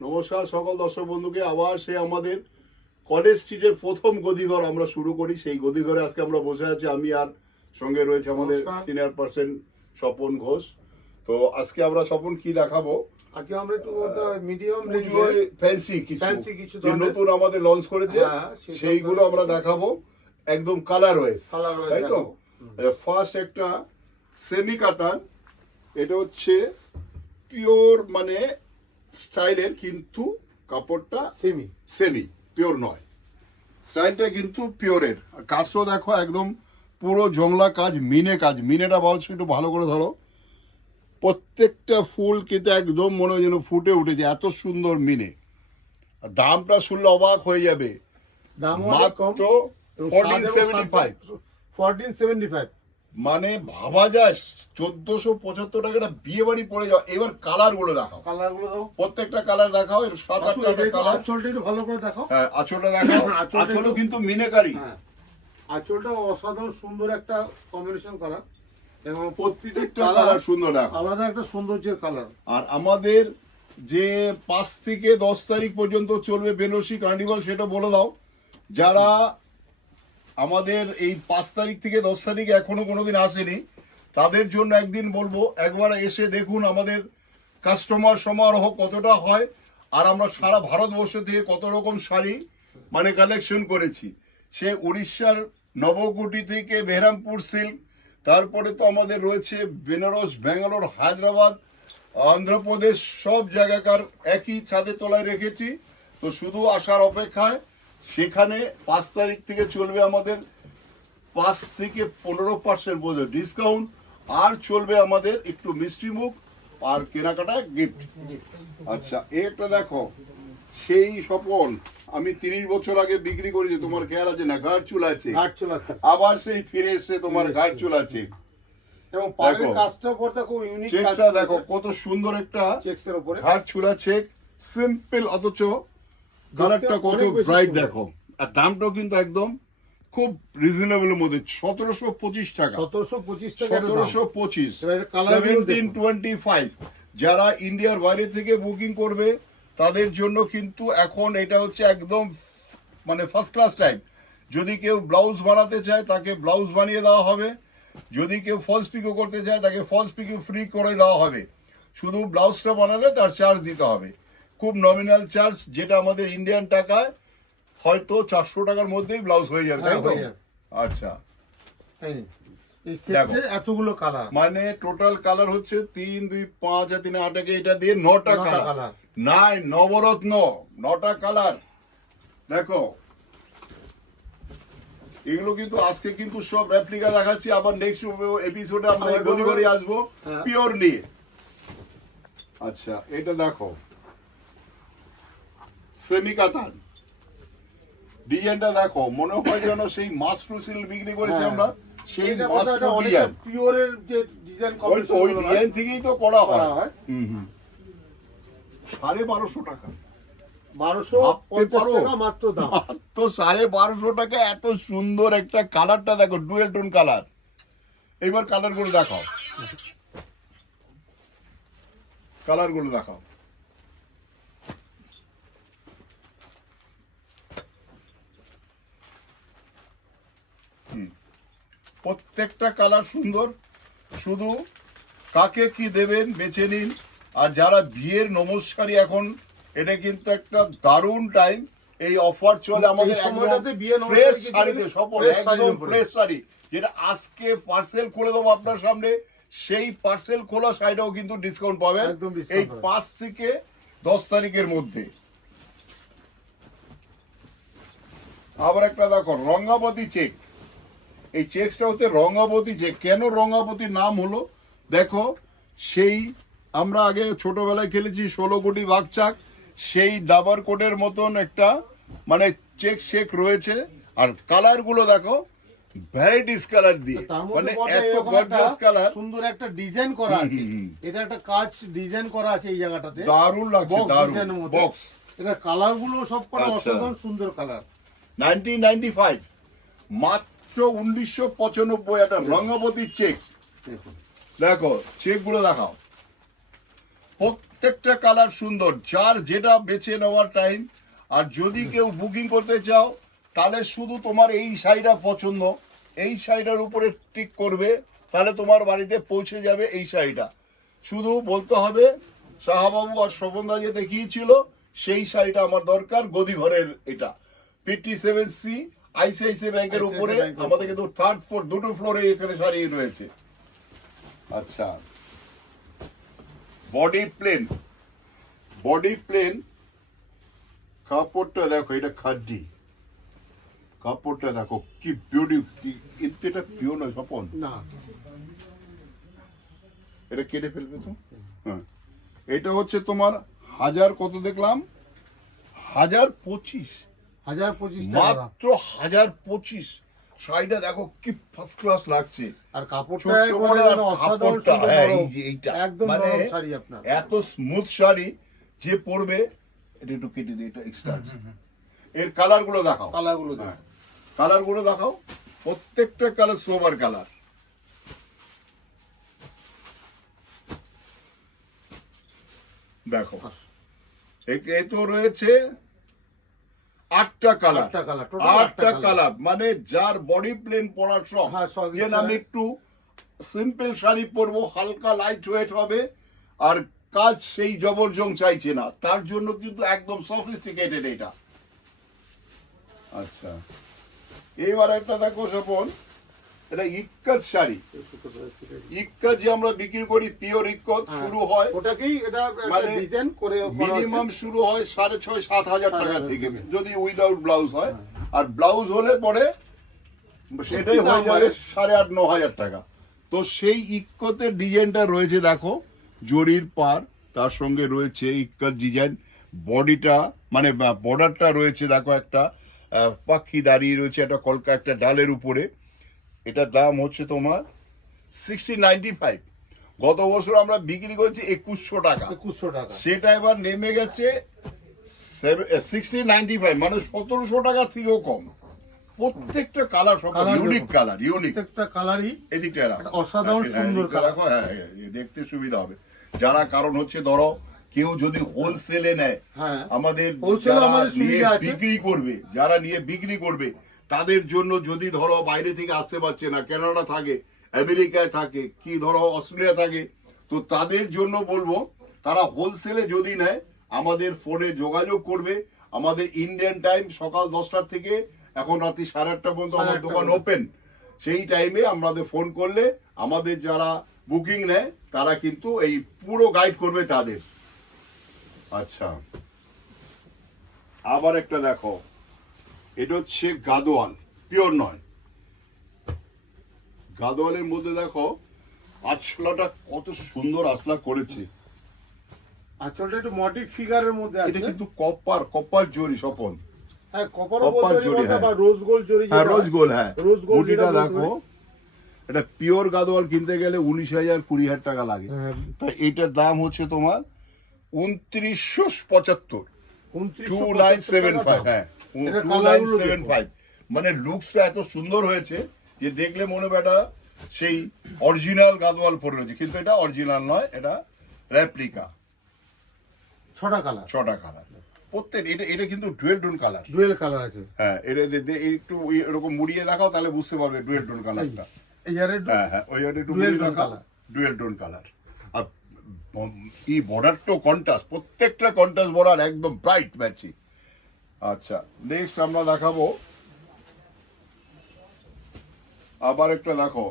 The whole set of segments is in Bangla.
নমস্কার সকল দর্শক বন্ধুকে। আবার সে আমাদের কলেজ স্ট্রিটের প্রথম গদিঘর আমরা শুরু করি। সেই গদিঘরে আজকে আমরা বসে আছি, আমি আর সঙ্গে রয়েছে আমাদের সিনিয়র পার্সন স্বপন ঘোষ। তো আজকে আমরা স্বপন কি দেখাবো? আজকে আমরা একটু মিডিয়াম ফ্যান্সি কিছু যে নতুন আমাদের লঞ্চ করেছে সেইগুলো আমরা দেখাবো, একদম কালার ওয়াইজ, তাই তো? ফার্স্ট একটা সেমি কাতান, এটা হচ্ছে পিওর মানে স্টাইলের, কিন্তু কাপড়টা সেমি পিওর নয়, স্টাইলটা কিন্তু পিওরের। আর কাজটাও দেখো একদম পুরো জংলা কাজ, মিনেটা বলছো একটু ভালো করে ধরো। প্রত্যেকটা ফুল কিন্তু একদম মনে হয় যেন ফুটে উঠেছে, এত সুন্দর মিনে। আর দামটা শুনলে অবাক হয়ে যাবে, মাত্র 1475। মানে ভাবা যায় 1475 টাকাটা বিয়ে বাড়ি পড়ে যাও। এবার কালার গুলো দেখাও, প্রত্যেকটা কালার দেখাও। 7-8টা কালার। আঁচলটা একটু ভালো করে দেখাও। হ্যাঁ, আঁচলটা দেখাও। আঁচলও কিন্তু মিনেকারি। আঁচলটা অসাধারণ সুন্দর একটা কম্বিনেশন করা, এবং প্রত্যেকটা কালার সুন্দর দেখো, আলাদা একটা সৌন্দর্যের কালার। আর আমাদের যে 5 থেকে 10 তারিখ পর্যন্ত চলবে বেনারসি কার্নিভাল, সেটা বলে দাও। যারা আমাদের এই 5 তারিখ থেকে 10 তারিখ এখনো কোনোদিন আসেনি, তাদের জন্য একদিন বলবো, একবার এসে দেখুন আমাদের কাস্টমার সমারোহ কতটা হয়, আর আমরা সারা ভারতবর্ষ থেকে কত রকম শাড়ি মানে কালেকশন করেছি। সে উড়িষ্যার নবকুটি থেকে বেহরামপুর সিল্ক, তারপরে তো আমাদের রয়েছে বেনারস, ব্যাঙ্গালোর, হায়দ্রাবাদ, অন্ধ্রপ্রদেশ, সব জায়গাকার একই ছাদের তলায় রেখেছি। তো শুধু আসার অপেক্ষায়। সেখানে 5 তারিখ থেকে চলবে আমাদের 5 থেকে 15% পর্যন্ত ডিসকাউন্ট, আর চলবে আমাদের একটু মিষ্টি মুখ আর কেনাকাটা গিফট। আচ্ছা, একটা দেখো, সেই স্বপন আমি 30 বছর আগে বিক্রি করেছি, তোমার খেয়াল আছে না? ঘাট চুল আছে, আবার সেই ফিরে এসে তোমার ঘাট চুল আছে। এবং পাড়ের কাজটা করতে খুব ইউনিক, চেকটা দেখো কত সুন্দর, একটা চেকসের উপরে ঘাট চুলা চেক, সিম্পল অথচ কালারটা কত ব্রাইট দেখো। আর দামটাও কিন্তু একদম খুব রিজনেবলের মধ্যে, 1725 টাকা। 1725 টাকা, 1725, 1725। যারা ইন্ডিয়ার বাইরে থেকে বুকিং করবে তাদের জন্য কিন্তু এখন এটা হচ্ছে একদম মানে ফার্স্ট ক্লাস টাইপ। যদি কেউ ব্লাউজ বানাতে চায় তাকে ব্লাউজ বানিয়ে দেওয়া হবে, যদি কেউ ফলস পিকো করতে চায় তাকে ফলস পিকো ফ্রি করে দেওয়া হবে। শুধু ব্লাউজটা বানালে তার চার্জ দিতে হবে, খুব নমিনাল চার্জ, যেটা আমাদের ইন্ডিয়ান টাকায় হয়তো 400 টাকার মধ্যেই ব্লাউজ হয়ে যাবে, তাই তো? আচ্ছা, এতগুলো কালার, মানে টোটাল কালার হচ্ছে 3, 2, 5 আর 3, 8, এটা দিয়ে 9টা কালার, নাই নবরত্ন 9টা কালার। দেখো এগুলো কিন্তু আজকে কিন্তু সব রেপ্লিকা দেখাচ্ছি, আবার নেক্সট এপিসোডে আমরা গদিঘরে আসবো পিওর নিয়ে। আচ্ছা, এটা দেখো সেমি কাতান, ডিজাইনটা দেখো, মনে হয় যেন সেই মাস্ট্রু সিল্ক বিক্রি করেছি আমরা, সেই মাস্ট্রু ডিজাইন, পিওরের যে ডিজাইন কম্বিনেশন, ওই ডিজাইন থেকেই তো করা হয়। 1250 টাকা, 1250 টাকা মাত্র দাম। তো 1250 টাকা, এত সুন্দর একটা কালারটা দেখো, ডুয়েল টোন কালার। এবার কালারগুলো দেখাও, কালারগুলো দেখাও। প্রত্যেকটা কালার সুন্দর, শুধু কাকে কি দেবেন বেছে নিন। আর যারা বিয়ের নমস্কারী, এখন এটা কিন্তু একটা দারুণ টাইম, এই অফার চলে আমাদের ফ্রেশ শাড়িতে, সফল একদম ফ্রেশ শাড়ি, যেটা আজকে পার্সেল খুলে দেবো আপনার সামনে, সেই পার্সেল খোলা শাড়িটাও কিন্তু ডিসকাউন্ট পাবেন এই 5 থেকে 10 তারিখের মধ্যে। আবার একটা দেখো রঙ্গাবতী চেক, এই চেকটা হচ্ছে রঙ্গাবতী চেক। কেন রঙ্গাবতী নাম হলো দেখো, সেই আমরা আগে ছোটবেলায় খেলেছি 16 কোটি বাঘচাক, সেই দাবার কোটের মতন একটা মানে চেক শেক রয়েছে। আর কালার গুলো দেখো, ভ্যারাইটিস কালার দিয়ে, মানে এত গর্জিয়াস কালার, সুন্দর একটা ডিজাইন করা আছে। এটা একটা কাজ ডিজাইন করা আছে এই জায়গাটাতে, দারুণ লাগছে, দারুণ বক্স। এটা কালার গুলো সবকটা অসাধারণ সুন্দর কালার। 1995, মাত্র 1995 একটা রঙ্গাবতী চেক। দেখো চেক গুলো দেখাও, প্রত্যেকটা কালার সুন্দর, যার যেটা বেছে নেওয়ার টাইম। আর যদি কেউ বুকিং করতে চাও তাহলে শুধু তোমার এই শাড়িটা পছন্দ, এই শাড়িটার উপরে টিক করবে, তাহলে তোমার বাড়িতে পৌঁছে যাবে এই শাড়িটা। শুধু বলতে হবে শাহবাবু আর শোভনদা যে দেখিয়েছিল সেই শাড়িটা আমার দরকার, গদি ঘরের এটা 57C আইসিআইসিআই ব্যাংকের উপরে। আমাদের কিন্তু থার্ড ফ্লোর, দুটো ফ্লোরে এখানে শাড়ি রয়েছে। আচ্ছা, বডি প্লেন, বডি প্লেন, কাপড়টা দেখো, এটা খাড্ডি, কাপড়টা দেখো কি বিউটি, এটা পিওর নয় স্বপন, না এটা কেটে ফেলবে তো। হ্যাঁ, এটা হচ্ছে তোমার হাজার কত দেখলাম, 1025, 1025 টাকা। মাত্র 1025। শাড়িটা দেখো কি ফার্স্ট ক্লাস লাগছে। আর কাপড়টা ছোট্ট একবারে বড় আর যেন অসাধারণ কাপড়টা, সুন্দর হ্যাঁ, নরম। এই যে এইটা একদম মানে নরম শাড়ি আপনার। এত স্মুথ শাড়ি যে পরবে, এটা একটু কেটে দিয়ে, এটা এক্সট্রা আছে। এর কালার গুলো দেখাও, কালারগুলো দেখুন। হ্যাঁ, কালার গুলো দেখাও, প্রত্যেকটা কালার সোবার কালার। দেখো এই তো রয়েছে 8টা কালার, 8টা কালার, টোটাল 8টা কালার, মানে যার বডি প্লেন পরার শখ, হ্যাঁ, শখ যে ইচ্ছা আমি হয়। একটু সিম্পল শাড়ি পরবো, হালকা লাইট ওয়েট হবে, আর কাজ সেই জবরজং চাইছে না, তার জন্য কিন্তু একদম সফিস্টিকেটেড এটা। আচ্ছা, এবার একটা দেখো স্বপন, এটা ইক্কত শাড়ি, ইক্কত যে আমরা বিক্রি করি পিওর ইক্কত, হ্যাঁ, শুরু হয় ওটাকেই এটা মানে ডিজাইন করে করা হচ্ছে। মিনিমাম শুরু হয় 6,500-7,000 টাকা 7,000 থেকে, থেকে। যদি উইদাউট ব্লাউজ হয়। আর ব্লাউজ হলে পরে সেটাই হয়ে যাবে 8,500-9,000 টাকা। তো সেই ইক্কতের ডিজাইনটা রয়েছে দেখো, জরির পার, তার সঙ্গে রয়েছে ইক্কত ডিজাইন, বডিটা মানে বর্ডারটা রয়েছে দেখো, একটা পাখি দাঁড়িয়ে রয়েছে একটা কলকা, একটা ডালের উপরে। এটার দাম হচ্ছে তোমার 1695। গত বছর আমরা বিক্রি করেছি 2100 টাকা, 2100 টাকা। সেটা এবার নেমে গেছে 1695, মানে 1700 টাকা থেকেও কম। প্রত্যেকটা কালার সব Colour ইউনিক দেখো। Colour, unique. প্রত্যেকটা কালারই এদিকটা রাখো, একটা অসাধারণ হ্যাঁ, সুন্দর এদিকটা colour। রাখো, হ্যাঁ, হ্যাঁ, দেখতে সুবিধা হবে যারা, কারণ হচ্ছে ধরো কেউ যদি হোলসেলে নেয়, হ্যাঁ, আমাদের wholesale যারা আমাদের নিয়ে সুবিধা আছে। বিক্রি করবে, যারা নিয়ে বিক্রি করবে তাদের জন্য, যদি ধরো বাইরে থেকে আসতে পারছে না, কানাডা থাকে, আমেরিকায় থাকে, কি ধরো অস্ট্রেলিয়া থাকে, তো তাদের জন্য বলবো তারা হোলসেলে যদি নেয় আমাদের ফোনে যোগাযোগ করবে। আমাদের ইন্ডিয়ান টাইম সকাল 10টা থেকে এখন রাত্রি 8:30 পর্যন্ত আমার 8:30 দোকান ওপেন। সেই টাইমে আমাদের ফোন করলে আমাদের যারা বুকিং নেয় তারা কিন্তু এই পুরো গাইড করবে তাদের। আচ্ছা, আবার একটা দেখো, এটা হচ্ছে গাদোয়াল, পিওর নয়। গাদোয়ালের মধ্যে দেখো আঁচলাটা কত সুন্দর আঁচলা করেছে। আঁচলটা একটু মোটিভ ফিগারের মধ্যে এটা আছে। কিন্তু কপার জরি স্বপন, হ্যাঁ, কপার কপার জরি জরি, হ্যাঁ। বা রোজ গোল্ড জরি। হ্যাঁ, যেটা রোজ গোল, হ্যাঁ। রোজ গোল্ড বুটিটা যেটা দেখো, এটা পিওর গাদোয়াল কিনতে গেলে 19,000-20,000 টাকা লাগে। হ্যাঁ, তা এটার দাম হচ্ছে তোমার 2975, 2975 হ্যাঁ, এটা কালারগুলো 2975। মানে লুকসটা এত সুন্দর হয়েছে যে দেখলে মনে হবে এটা সেই অরিজিনাল গাদোয়াল পরে রয়েছে, কিন্তু এটা অরিজিনাল নয়, এটা রেপ্লিকা। 6টা কালার, 6টা কালার প্রত্যেক, এটা কিন্তু dual tone colour. Dual colour আছে। হ্যাঁ, এটা একটু এরকম মুড়িয়ে দেখাও, তাহলে বুঝতে পারবে ডুয়েল টোন কালারটা। এয়ারে হ্যাঁ, হ্যাঁ, ওই একটু Dual মুড়িয়ে tone দেখাও, colour। Dual tone colour. আর এই বর্ডারটা কন্ট্রাস্ট, প্রত্যেকটা কন্ট্রাস্ট বর্ডার, একদম ব্রাইট ম্যাচিং। আচ্ছা, নেক্সট আমরা দেখাবো আবার একটা দেখো,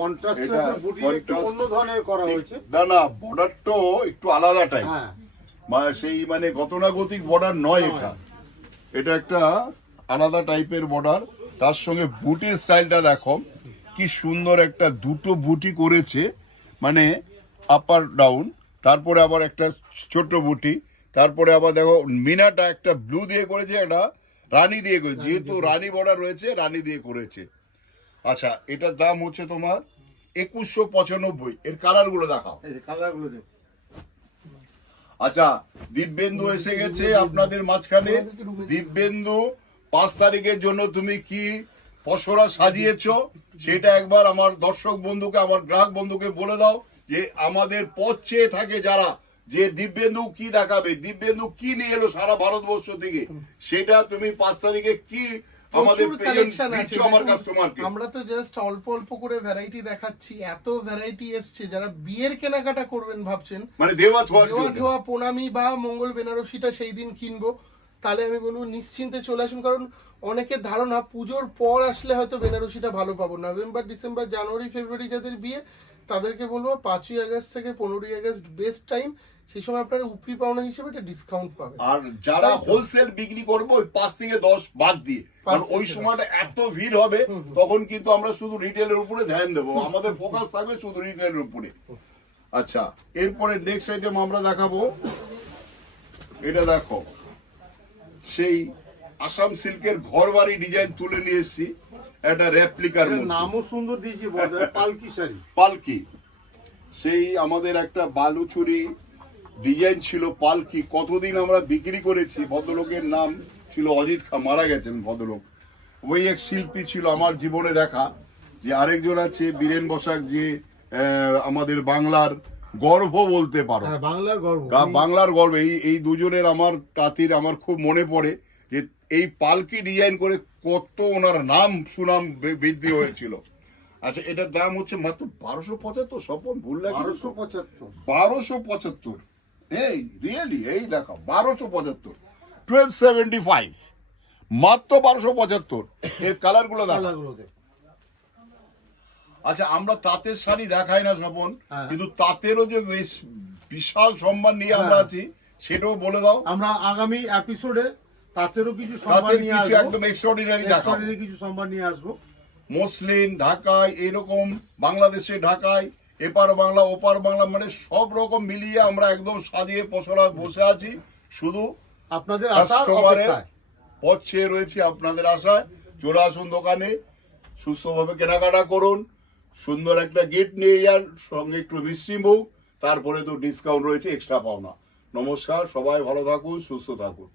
কন্ট্রাস্টের এটা বুটি একটু contrast অন্য ধরনের করা হয়েছে। না বর্ডারটাও একটু আলাদা টাইপ, হ্যাঁ, সেই মানে গতানুগতিক বর্ডার নয় এটা, এটা একটা আলাদা টাইপের বর্ডার। তার সঙ্গে বুটির স্টাইলটা দেখো কি সুন্দর, একটা দুটো বুটি করেছে, মানে আপার ডাউন, তারপরে আবার একটা ছোট বুটি, তারপরে আবার দেখো মিনাটা একটা ব্লু দিয়ে করেছে, একটা রানী দিয়ে করেছে, যেহেতু রানী বর্ডার রয়েছে রানী দিয়ে করেছে। আচ্ছা, এটার দাম হচ্ছে তোমার 2195। এর কালার গুলো দেখাও। এই কালারগুলো দেখুন। আচ্ছা, দিব্যেন্দু এসে গেছে আপনাদের মাঝখানে। দিব্যেন্দু, 5 তারিখের জন্য তুমি কি পসরা সাজিয়েছো সেটা একবার আমার দর্শক বন্ধুকে, আমার গ্রাহক বন্ধুকে বলে দাও, যে আমাদের পথ চেয়ে থাকে যারা, যে দিব্যেন্দু কি দেখাবে, দিব্যেন্দু কি নিয়ে এলো সারা ভারতবর্ষ থেকে, সেটা তুমি 5 তারিখে কি আমাদের প্রচুর প্রেজেন্ট কালেকশন আছে দিচ্ছ আমার দেখুন, কাস্টমারকে। আমরা তো জাস্ট অল্প অল্প করে ভ্যারাইটি দেখাচ্ছি, এত ভ্যারাইটি এসছে। যারা বিয়ের কেনাকাটা করবেন ভাবছেন, মানে দেওয়া থোয়ার দেওয়া জন্য। ঠোয়া প্রণামী বা মঙ্গল বেনারসিটা সেই দিন কিনবো, তাহলে আমি বলবো নিশ্চিন্তে চলে আসুন। কারণ অনেকের ধারণা পুজোর পর আসলে হয়তো বেনারসিটা ভালো পাবো। নভেম্বর, ডিসেম্বর, জানুয়ারি, ফেব্রুয়ারি যাদের বিয়ে, তাদেরকে বলবো 5ই আগস্ট থেকে 15ই আগস্ট বেস্ট টাইম। সেই সময় আপনারা উপরি পাওনা হিসেবে একটা ডিসকাউন্ট পাবেন। আর যারা হোলসেল বিক্রি করবো ওই 5 থেকে 10 বাদ দিয়ে, কারণ ওই সময়টা এত ভিড় হবে, তখন কিন্তু আমরা শুধু রিটেলের উপরে ধ্যান দেবো, আমাদের ফোকাস থাকবে শুধু রিটেলের উপরে। আচ্ছা, এরপরে নেক্সট আইটেম আমরা দেখাবো, এটা দেখো সেই আসাম সিল্কের ঘরবাড়ি ডিজাইন তুলে নিয়ে এসেছি, একটা রেপ্লিকার এটার মধ্যে। নামও সুন্দর দিয়েছি, বোধহয় পালকি শাড়ি। পালকি, সেই আমাদের একটা বালুচুরি ডিজাইন ছিল পালকি, কতদিন আমরা বিক্রি করেছি। ভদ্রলোকের নাম ছিল অজিত খা, মারা গেছেন ভদ্রলোক। ওই এক শিল্পী ছিল আমার জীবনে দেখা। যে আরেকজন আছে বীরেন বসাক, যে আমাদের বাংলার গর্ব বলতে পারো, হ্যাঁ, বাংলার গর্ব। বাংলার গর্ব। এই দুজনের আমার তাঁতির আমার খুব মনে পড়ে, যে এই পালকি ডিজাইন করে কত ওনার নাম সুনাম বৃদ্ধি হয়েছিল। আচ্ছা, এটার দাম হচ্ছে মাত্র 1275। স্বপন ভুল লাগে 1275। 1275। এই রিয়েলি, এই দেখো 1275, 1275, মাত্র 1275। এর কালার গুলো দেখো। কালারগুলো দেখ। আচ্ছা, আমরা তাঁতের শাড়ি দেখাই না স্বপন, হ্যাঁ। কিন্তু তাঁতেরও যে বেশ বিশাল সম্মান নিয়ে আমরা হ্যাঁ। আছি, সেটাও বলে দাও। আমরা আগামী এপিসোডে তাতেরও কিছু সম্মান তাঁতের নিয়ে কিছু আসবো, একদম এক্সট্রাঅর্ডিনারি দেখাবো। এক্সট্রাঅর্ডিনারি কিছু সম্মান নিয়ে আসবো। মসলিন ঢাকায়, এরকম বাংলাদেশে ঢাকায়, এপার বাংলা ওপার বাংলা, মানে সব রকম মিলিয়ে আমরা একদম সাজিয়ে পছলা বসে আছি, শুধু আপনাদের আশার কাস্টমারের অপেক্ষায়। পথ চেয়ে রয়েছি আপনাদের আশায়। চলে আসুন দোকানে, সুস্থভাবে কেনাকাটা করুন, সুন্দর একটা গিফট নিয়ে যান, সঙ্গে একটু মিষ্টি মুখ, তারপরে তো ডিসকাউন্ট রয়েছে, এক্সট্রা পাওনা। নমস্কার, সবাই ভালো থাকুন, সুস্থ থাকুন।